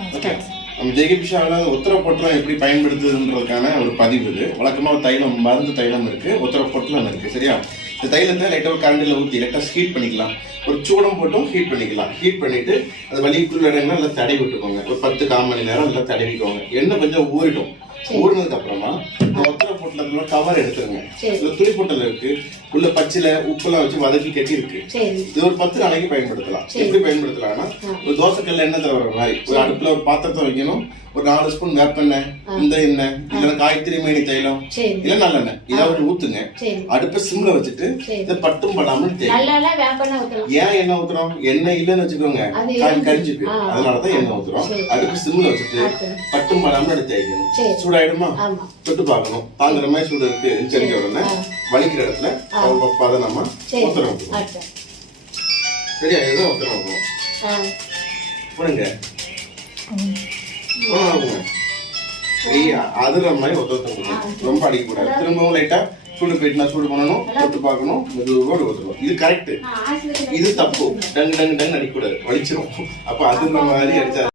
Okay நம்ம ஜெகிபிஷாவில் உத்தர பொட்டலம் எப்படி பயன்படுத்துதுன்றதுக்கான ஒரு பதிவு இது. வழக்கமாக தைலம் மருந்து தைலம் இருக்கு. உத்தர பொட்டலம் இருக்கு. சரியா? இந்த தைலத்தை லைட்டாக ஒரு கரண்டில் ஊற்றி லைட்டாக ஹீட் பண்ணிக்கலாம். ஒரு சூடம் போட்டும் ஹீட் பண்ணிக்கலாம். ஹீட் பண்ணிட்டு அது வலிக்குள்ள இடங்கள் நல்லா தடவி விட்டுக்கோங்க. ஒரு பத்து கால் மணி நேரம் நல்லா தடவிக்கோங்க. எண்ணெய் கொஞ்சம் ஊறிடும். ஊறினதுக்கு இந்த பொட்டலத்துல கவர் எடுத்துருங்க சரி. இதுல துணி பொட்டல் இருக்கு. உள்ள பச்சில உப்பெல்லாம் வச்சு வதக்கி கட்டி இருக்கு. இது ஒரு பத்து நாளைக்கு பயன்படுத்தலாம். எப்படி பயன்படுத்தலாம்னா ஒரு தோசைக்கல்ல எண்ணெய் தவிர மாதிரி. ஒரு அடுப்புல ஒரு பாத்திரத்தை வைக்கணும். ஒரு நாலு ஸ்பூன் வேப்பெண்ணெய் இந்த எண்ணெய் இல்லைன்னா காய்கறி மேனி தைலம் இல்ல நல்லெண்ணெய் இதாவது ஊத்துங்க. சரி. அடுப்பை சிம்ல வச்சுட்டு. இதை பட்டும் ஊற்றலாம் ஏன் எண்ணெய் ஊத்துறோம் எண்ணெய் இல்லைன்னு வச்சுக்கோங்க. கரிஞ்சு போயிடும். அதனாலதான் எண்ணெய் ஊத்துறோம். அடுப்பு சிம்ல வச்சுட்டு. பட்டும் படாமல் எடுத்து தேய்க்கணும். சூடாயிடுமா? தொட்டு பார்க்கணும். தாங்குற மாதிரி சூடு இருக்கு. தெரிஞ்ச உடனே வலிக்கிற இடத்துல பதனமா உத்தரம் வைக்கணும். அடுத்து சரியா? ஏதோ ஆ. போடுங்க. அதுற ஒருத்தர் கொடுக்கணும் ரொம்ப அடிக்கக்கூடாது. திரும்பவும் லைட்டா சூடு போயிட்டுனா சூடு பண்ணணும் தொட்டு பார்க்கணும் மெதுவோடு ஊற்றணும் இது கரெக்ட் இது தப்பு. டங்கு டங்கு டங்கு அடிக்கக்கூடாது. வலிச்சிரும். அப்ப அது மாதிரி அடிச்சா